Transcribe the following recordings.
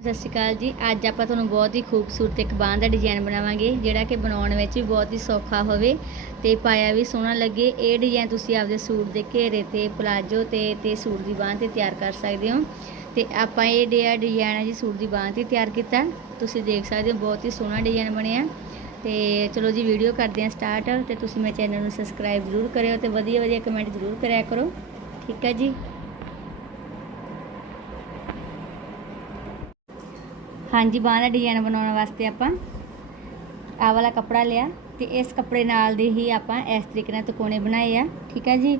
ਸਤਿ ਸ਼੍ਰੀ ਅਕਾਲ ਜੀ। ਅੱਜ ਆਪਾਂ ਤੁਹਾਨੂੰ ਬਹੁਤ ਹੀ ਖੂਬਸੂਰਤ ਇੱਕ ਬਾਂਹ ਦਾ ਡਿਜ਼ਾਈਨ ਬਣਾਵਾਂਗੇ, ਜਿਹੜਾ ਕਿ ਬਣਾਉਣ ਵਿੱਚ ਵੀ ਬਹੁਤ ਹੀ ਸੌਖਾ ਹੋਵੇ ਤੇ ਪਾਇਆ ਵੀ ਸੋਹਣਾ ਲੱਗੇ। ਇਹ ਡਿਜ਼ਾਈਨ ਤੁਸੀਂ ਆਪਦੇ ਸੂਟ ਦੇ ਘੇਰੇ ਤੇ, ਪਲਾਜੋ ਤੇ ਤੇ ਸੂਟ ਦੀ ਬਾਂਹ ਤੇ ਤਿਆਰ ਕਰ ਸਕਦੇ ਹੋ। ਤੇ ਆਪਾਂ ਇਹ ਡਿਆ ਡਿਜ਼ਾਈਨ ਹੈ ਜੀ, ਸੂਟ ਦੀ ਬਾਂਹ ਤੇ ਤਿਆਰ ਕੀਤਾ। ਤੁਸੀਂ ਦੇਖ ਸਕਦੇ ਹੋ, ਬਹੁਤ ਹੀ ਸੋਹਣਾ ਡਿਜ਼ਾਈਨ ਬਣਿਆ। ਤੇ ਚਲੋ ਜੀ, ਵੀਡੀਓ ਕਰਦੇ ਹਾਂ ਸਟਾਰਟ। ਤੇ ਤੁਸੀਂ ਮੇਰੇ ਚੈਨਲ ਨੂੰ ਸਬਸਕ੍ਰਾਈਬ ਜ਼ਰੂਰ ਕਰਿਓ ਤੇ ਵਧੀਆ ਵਧੀਆ ਕਮੈਂਟ ਜ਼ਰੂਰ ਕਰਿਆ ਕਰੋ। ਠੀਕ ਹੈ ਜੀ? ਹਾਂਜੀ ਬਾਂਹ ਦਾ ਡਿਜ਼ਾਈਨ ਬਣਾਉਣ ਵਾਸਤੇ ਆਪਾਂ ਆਹ ਵਾਲਾ ਕੱਪੜਾ ਲਿਆ ਤੇ ਇਸ ਕੱਪੜੇ ਨਾਲ ਦੇ ਹੀ ਆਪਾਂ ਇਸ ਤਰੀਕੇ ਨਾਲ ਤਕੋਣੇ ਬਣਾਏ ਆ, ਠੀਕ ਹੈ ਜੀ?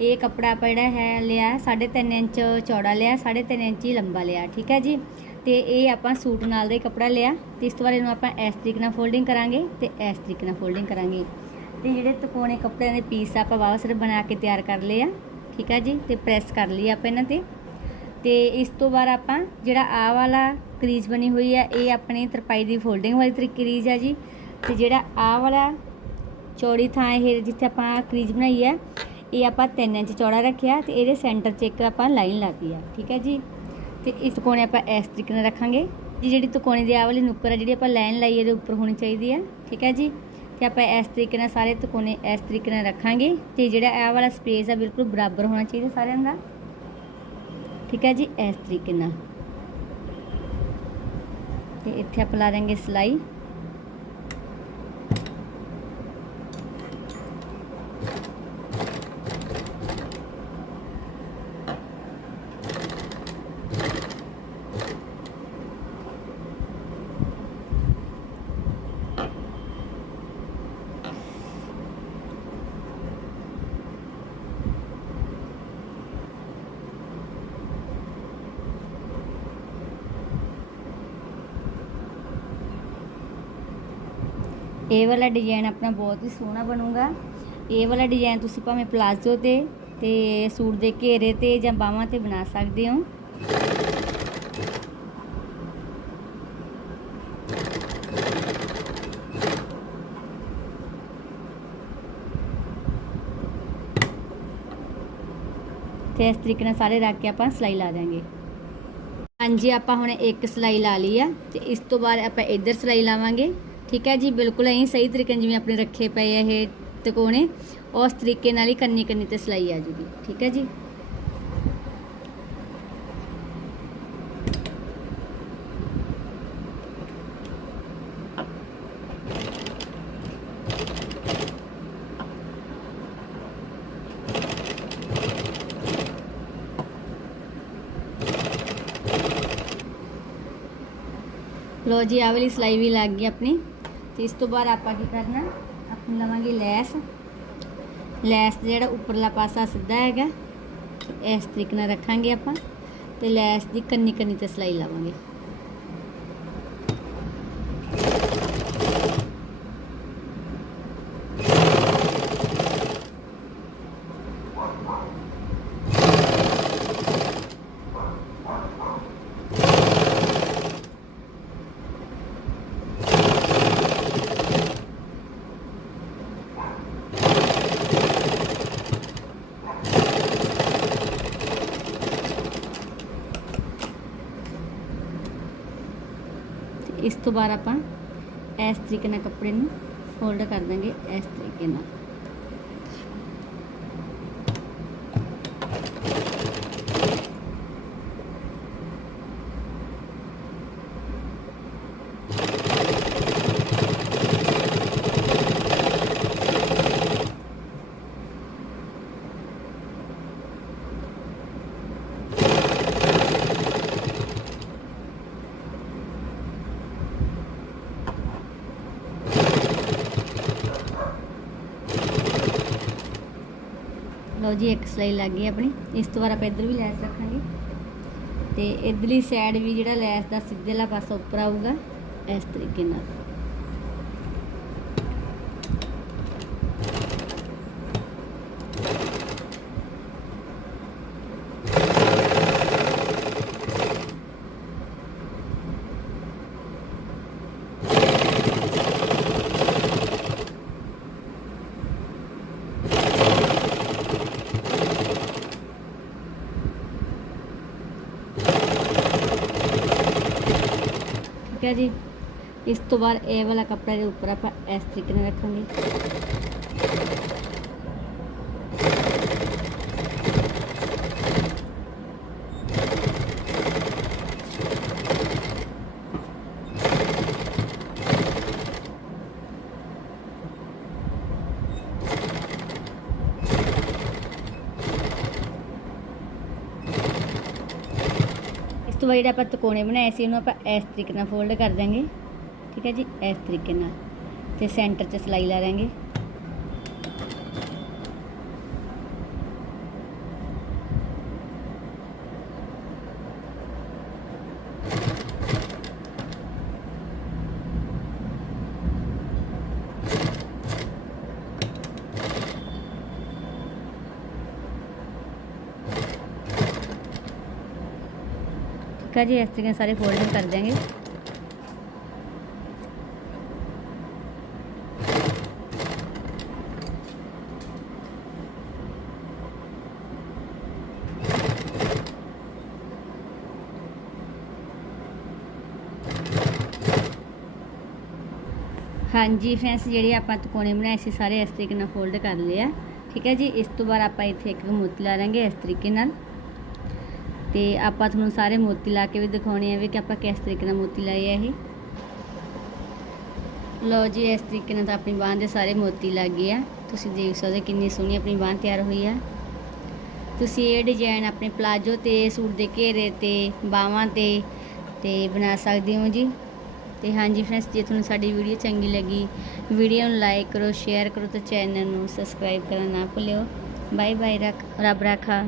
ਇਹ ਕੱਪੜਾ ਆਪਾਂ ਜਿਹੜਾ ਹੈ ਲਿਆ 3.5 ਇੰਚ ਚੌੜਾ ਲਿਆ 3.5 ਇੰਚ ਹੀ ਲੰਬਾ ਲਿਆ, ਠੀਕ ਹੈ ਜੀ? ਤੇ ਇਹ ਆਪਾਂ ਸੂਟ ਨਾਲ ਦਾ ਹੀ ਕੱਪੜਾ ਲਿਆ ਤੇ ਇਸ ਤੋਂ ਬਾਅਦ ਇਹਨੂੰ ਆਪਾਂ ਇਸ ਤਰੀਕੇ ਨਾਲ ਫੋਲਡਿੰਗ ਕਰਾਂਗੇ ਤੇ ਇਸ ਤਰੀਕੇ ਨਾਲ ਫੋਲਡਿੰਗ ਕਰਾਂਗੇ। ਤੇ ਜਿਹੜੇ ਤਕੋਣੇ ਕੱਪੜਿਆਂ ਦੇ ਪੀਸ ਆਪਾਂ ਵਾਪਸ ਬਣਾ ਕੇ ਤਿਆਰ ਕਰ ਲਏ ਆ, ਠੀਕ ਹੈ ਜੀ? ਤੇ ਪ੍ਰੈਸ ਕਰ ਲਈ ਆਪਾਂ ਇਹਨਾਂ ਤੇ। ਤੇ ਇਸ ਤੋਂ ਬਾਅਦ ਆਪਾਂ ਜਿਹੜਾ ਆ ਵਾਲਾ ਕਰੀਜ਼ ਬਣੀ ਹੋਈ ਹੈ ਇਹ ਆਪਣੀ ਤਰਪਾਈ ਦੀ ਫੋਲਡਿੰਗ ਵਾਲੀ ਤਰੀਕੇ ਕਰੀਜ਼ ਹੈ ਜੀ। ਤੇ ਜਿਹੜਾ ਆ ਵਾਲਾ ਚੌੜੀ ਥਾਂ ਇਹ ਜਿੱਥੇ ਆਪਾਂ ਕਰੀਜ਼ ਬਣਾਈ ਹੈ ਇਹ ਆਪਾਂ 3 ਇੰਚ ਚੌੜਾ ਰੱਖਿਆ ਤੇ ਇਹਦੇ ਸੈਂਟਰ 'ਚ ਇੱਕ ਆਪਾਂ ਲਾਈਨ ਲਾਤੀ ਆ, ਠੀਕ ਹੈ ਜੀ? ਤੇ ਇਸ ਕੋਨੇ ਆਪਾਂ ਇਸ ਤਰੀਕੇ ਨਾਲ ਰੱਖਾਂਗੇ। ਜੀ ਜਿਹੜੀ ਤਕੋਣੇ ਦੀ ਆਹ ਵਾਲੀ ਨੁੱਕਰ ਹੈ ਜਿਹੜੀ ਆਪਾਂ ਲਾਈਨ ਲਾਈ ਇਹਦੇ ਉੱਪਰ ਹੋਣੀ ਚਾਹੀਦੀ ਹੈ ਠੀਕ ਹੈ ਜੀ? ਤੇ ਆਪਾਂ ਇਸ ਤਰੀਕੇ ਨਾਲ ਸਾਰੇ ਤਕੋਣੇ ਇਸ ਤਰੀਕੇ ਨਾਲ ਰੱਖਾਂਗੇ ਤੇ ਜਿਹੜਾ ਆਹ ਵਾਲਾ ਸਪੇਸ ਆ, ਬਿਲਕੁਲ ਬਰਾਬਰ ਹੋਣਾ ਚਾਹੀਦਾ ਸਾਰਿਆਂ ਦਾ। ਠੀਕ ਹੈ ਜੀ ਇਸ ਤਰੀਕੇ ਨਾਲ। ਤੇ ਇੱਥੇ ਆਪਾਂ ਲਾ ਦਾਂਗੇ ਸਿਲਾਈ। ਇਹ ਵਾਲਾ ਡਿਜ਼ਾਈਨ ਆਪਣਾ ਬਹੁਤ ਹੀ ਸੋਹਣਾ ਬਣੂਗਾ। ਇਹ ਵਾਲਾ ਡਿਜ਼ਾਈਨ ਤੁਸੀਂ ਭਾਵੇਂ ਪਲਾਜ਼ੋ ਤੇ ਤੇ ਸੂਟ ਦੇ ਘੇਰੇ ਤੇ ਜਾਂ ਬਾਹਾਂ ਤੇ ਬਣਾ ਸਕਦੇ ਹੋ। ਤੇ ਇਸ ਤਰੀਕੇ ਨਾਲ ਸਾਰੇ ਰੱਖ ਕੇ ਆਪਾਂ ਸਿਲਾਈ ਲਾ ਦਾਂਗੇ ਹਾਂਜੀ, ਆਪਾਂ ਹੁਣ ਇੱਕ ਸਿਲਾਈ ਲਾ ਲਈ ਆ ਤੇ ਇਸ ਤੋਂ ਬਾਅਦ ਆਪਾਂ ਇੱਧਰ ਸਿਲਾਈ ਲਾਵਾਂਗੇ। ਠੀਕ ਹੈ ਜੀ, ਬਿਲਕੁਲ ਐਂ ਸਹੀ ਤਰੀਕੇ ਨਾਲ ਜਿਵੇਂ ਆਪਣੇ ਰੱਖੇ ਪਏ ਆ ਇਹ ਤਕੋਣੇ, ਉਸ ਤਰੀਕੇ ਨਾਲ ਹੀ ਕੰਨੀ ਕੰਨੀ ਤੇ ਸਿਲਾਈ ਆ ਜੂਗੀ, ਠੀਕ ਹੈ ਜੀ। ਲੋ ਜੀ, ਆਹ ਵਾਲੀ ਸਿਲਾਈ ਵੀ ਲੱਗ ਗਈ ਆਪਣੀ। ਤੇ ਇਸ ਤੋਂ ਬਾਅਦ ਆਪਾਂ ਕੀ ਕਰਨਾ, ਆਪਾਂ ਲਵਾਂਗੇ ਲੈਸ। ਲੈਸ ਜਿਹੜਾ ਉੱਪਰਲਾ ਪਾਸਾ ਸਿੱਧਾ ਹੈਗਾ, ਇਸ ਤਰੀਕੇ ਨਾਲ ਰੱਖਾਂਗੇ ਆਪਾਂ, ਤੇ ਲੈਸ ਦੀ ਕੰਨੀ ਕੰਨੀ ਤੇ ਸਿਲਾਈ ਲਾਵਾਂਗੇ ਤੇ ਇਸ ਤੋਂ ਬਾਅਦ ਆਪਾਂ ਇਸ ਤਰੀਕੇ ਨਾਲ ਕੱਪੜੇ ਨੂੰ ਫੋਲਡ ਕਰ ਦਾਂਗੇ, ਇਸ ਤਰੀਕੇ ਨਾਲ। ਲਓ ਜੀ, ਇੱਕ ਸਿਲਾਈ ਲੱਗ ਗਈ ਆਪਣੀ। ਇਸ ਤੋਂ ਬਾਅਦ ਆਪਾਂ ਇੱਧਰ ਵੀ ਲੈਸ ਰੱਖਾਂਗੇ। ਤੇ ਇਧਰਲੀ ਸਾਈਡ ਵੀ ਜਿਹੜਾ ਲੈਸ ਦਾ ਸਿੱਧੇਲਾ ਪਾਸਾ ਉੱਪਰ ਆਊਗਾ, ਇਸ ਤਰੀਕੇ ਨਾਲ। ਠੀਕ ਜੀ। ਇਸ ਤੋਂ ਬਾਅਦ ਇਹ ਵਾਲਾ ਕੱਪੜਾ ਦੇ ਉੱਪਰ ਆਪਾਂ ਇਸ ਤਰੀਕੇ ਨਾਲ ਰੱਖਾਂਗੇ। ਤੋਂ ਬਾਅਦ ਜਿਹੜੇ ਆਪਾਂ ਤਕੋਣੇ ਬਣਾਏ ਸੀ, ਉਹਨੂੰ ਆਪਾਂ ਇਸ ਤਰੀਕੇ ਨਾਲ ਫੋਲਡ ਕਰ ਦਾਂਗੇ ਠੀਕ ਹੈ ਜੀ, ਇਸ ਤਰੀਕੇ ਨਾਲ। ਤੇ ਸੈਂਟਰ 'ਚ ਸਲਾਈ ਲਾ ਲਾਂਗੇ ਠੀਕ ਹੈ ਜੀ, ਇਸ ਤਰੀਕੇ ਨਾਲ ਸਾਰੇ ਫੋਲਡਿੰਗ ਕਰ ਦਿਆਂਗੇ। ਹਾਂਜੀ ਫਰੈਂਡਸ ਜਿਹੜੇ ਆਪਾਂ ਤਕੋਣੇ ਬਣਾਏ ਸੀ, ਸਾਰੇ ਇਸ ਤਰੀਕੇ ਨਾਲ ਫੋਲਡ ਕਰ ਲਏ ਆ। ਠੀਕ ਹੈ ਜੀ, ਇਸ ਤੋਂ ਬਾਅਦ ਆਪਾਂ ਇੱਥੇ ਇੱਕ ਮੋਤੀ ਲਾ ਲਾਂਗੇ ਇਸ ਤਰੀਕੇ ਨਾਲ। ਤੇ ਆਪਾਂ ਤੁਹਾਨੂੰ ਸਾਰੇ ਮੋਤੀ ਲਾ ਕੇ ਵੀ ਦਿਖਾਉਣੇ ਆ ਵੀ ਕਿ ਆਪਾਂ ਕਿਸ ਤਰੀਕੇ ਨਾਲ ਮੋਤੀ ਲਾਏ ਆ ਇਹ। ਲਓ ਜੀ, ਇਸ ਤਰੀਕੇ ਨਾਲ ਤਾਂ ਆਪਣੀ ਬਾਂਹ ਦੇ ਸਾਰੇ ਮੋਤੀ ਲੱਗ ਗਏ ਆ। ਤੁਸੀਂ ਦੇਖ ਸਕਦੇ ਕਿੰਨੀ ਸੋਹਣੀ ਆਪਣੀ ਬਾਂਹ ਤਿਆਰ ਹੋਈ ਆ। ਤੁਸੀਂ ਇਹ ਡਿਜ਼ਾਈਨ ਆਪਣੇ ਪਲਾਜੋ ਤੇ, ਸੂਟ ਦੇ ਘੇਰੇ ਤੇ ਬਾਹਾਂ ਤੇ ਤੇ ਬਣਾ ਸਕਦੇ ਹੋ ਜੀ। ਤੇ ਹਾਂਜੀ ਫਰੈਂਡਸ ਜੇ ਤੁਹਾਨੂੰ ਸਾਡੀ ਵੀਡੀਓ ਚੰਗੀ ਲੱਗੀ ਵੀਡੀਓ ਨੂੰ ਲਾਈਕ ਕਰੋ ਸ਼ੇਅਰ ਕਰੋ ਤੇ ਚੈਨਲ ਨੂੰ ਸਬਸਕ੍ਰਾਈਬ ਕਰਨਾ ਨਾ ਭੁੱਲਿਓ। ਬਾਏ ਬਾਏ ਰੱਖ ਰੱਬ ਰੱਖਾ।